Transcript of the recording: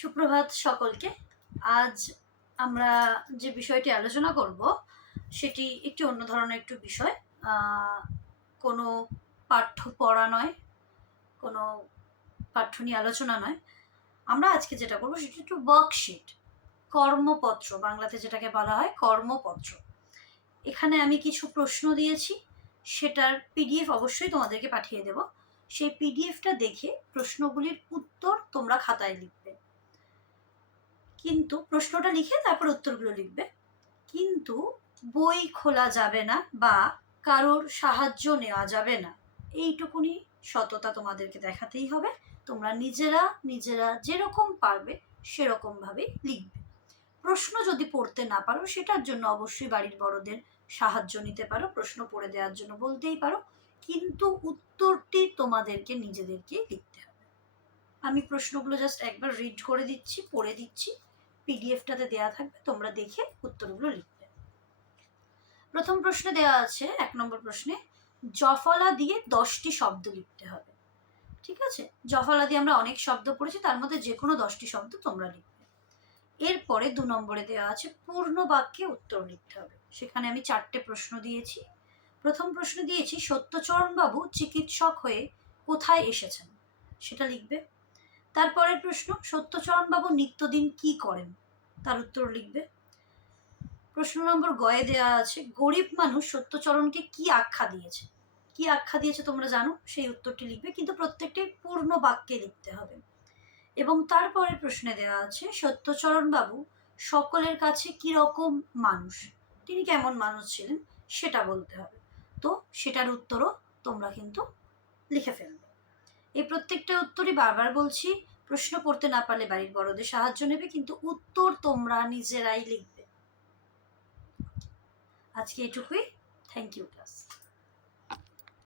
সুপ্রভাত সকলকে। আজ আমরা যে বিষয়টি আলোচনা করব সেটি একটি অন্য ধরনের একটু বিষয়। কোনো পাঠ্য পড়া নয়, কোনো পাঠ্য নিয়ে আলোচনা নয়। আমরা আজকে যেটা করবো সেটা একটু ওয়ার্কশিট, কর্মপত্র, বাংলাতে যেটাকে বলা হয় কর্মপত্র। এখানে আমি কিছু প্রশ্ন দিয়েছি, সেটার পিডিএফ অবশ্যই তোমাদেরকে পাঠিয়ে দেব। সেই পিডিএফটা দেখে প্রশ্নগুলির উত্তর তোমরা খাতায় লিখবে, কিন্তু প্রশ্নটা লিখে তারপর উত্তরগুলো লিখবে। কিন্তু বই খোলা যাবে না বা কারোর সাহায্য নেওয়া যাবে না, এইটুকুনি সততা তোমাদেরকে দেখাতেই হবে। তোমরা নিজেরা যেরকম পারবে সেরকমভাবেই লিখবে। প্রশ্ন যদি পড়তে না পারো সেটার জন্য অবশ্যই বাড়ির বড়দের সাহায্য নিতে পারো, প্রশ্ন পড়ে দেওয়ার জন্য বলতেই পারো, কিন্তু উত্তরটি তোমাদেরকে নিজেদেরকেই লিখতে হবে। আমি প্রশ্নগুলো জাস্ট একবার রিড করে দিচ্ছি, পড়ে দিচ্ছি, পিডিএফটাতে দেওয়া থাকবে, তোমরা দেখে উত্তরগুলো লিখবে। প্রথম প্রশ্নে দেওয়া আছে, 1 নম্বর প্রশ্নে, জফলা দিয়ে 10টি শব্দ লিখতে হবে। ঠিক আছে, জফলা দিয়ে আমরা অনেক শব্দ পড়েছি, তার মধ্যে যে কোনো 10টি শব্দ তোমরা লিখবে। এরপরে 2 নম্বরে দেওয়া আছে পূর্ণ বাক্যে উত্তর লিখতে হবে। সেখানে আমি 4টে প্রশ্ন দিয়েছি। প্রথম প্রশ্ন দিয়েছি, সত্যচরণ বাবু চিকিৎসক হয়ে কোথায় এসেছেন, সেটা লিখবে। তারপরের প্রশ্ন, সত্যচরণ বাবু নিত্যদিন কি করেন, তার উত্তর লিখবে। প্রশ্ন নম্বর গয়ে দেওয়া আছে, গরিব মানুষ সত্যচরণকে কি আখ্যা দিয়েছে। কি আখ্যা দিয়েছে তোমরা জানো, সেই উত্তরটি লিখবে, কিন্তু প্রত্যেকটি পূর্ণ বাক্যে লিখতে হবে। এবং তারপরের প্রশ্নে দেওয়া আছে, সত্যচরণ বাবু সকলের কাছে কি রকম মানুষ, তিনি কেমন মানুষ ছিলেন সেটা বলতে হবে। তো সেটার উত্তরও তোমরা কিন্তু লিখে ফেলবে। এই প্রত্যেকটা উত্তরই বারবার বলছি, প্রশ্ন পড়তে না পারলে বাড়ির বড়দের সাহায্য নেবে, কিন্তু উত্তর তোমরা নিজেরাই লিখবে। আজকে এটুকুই। Thank you class.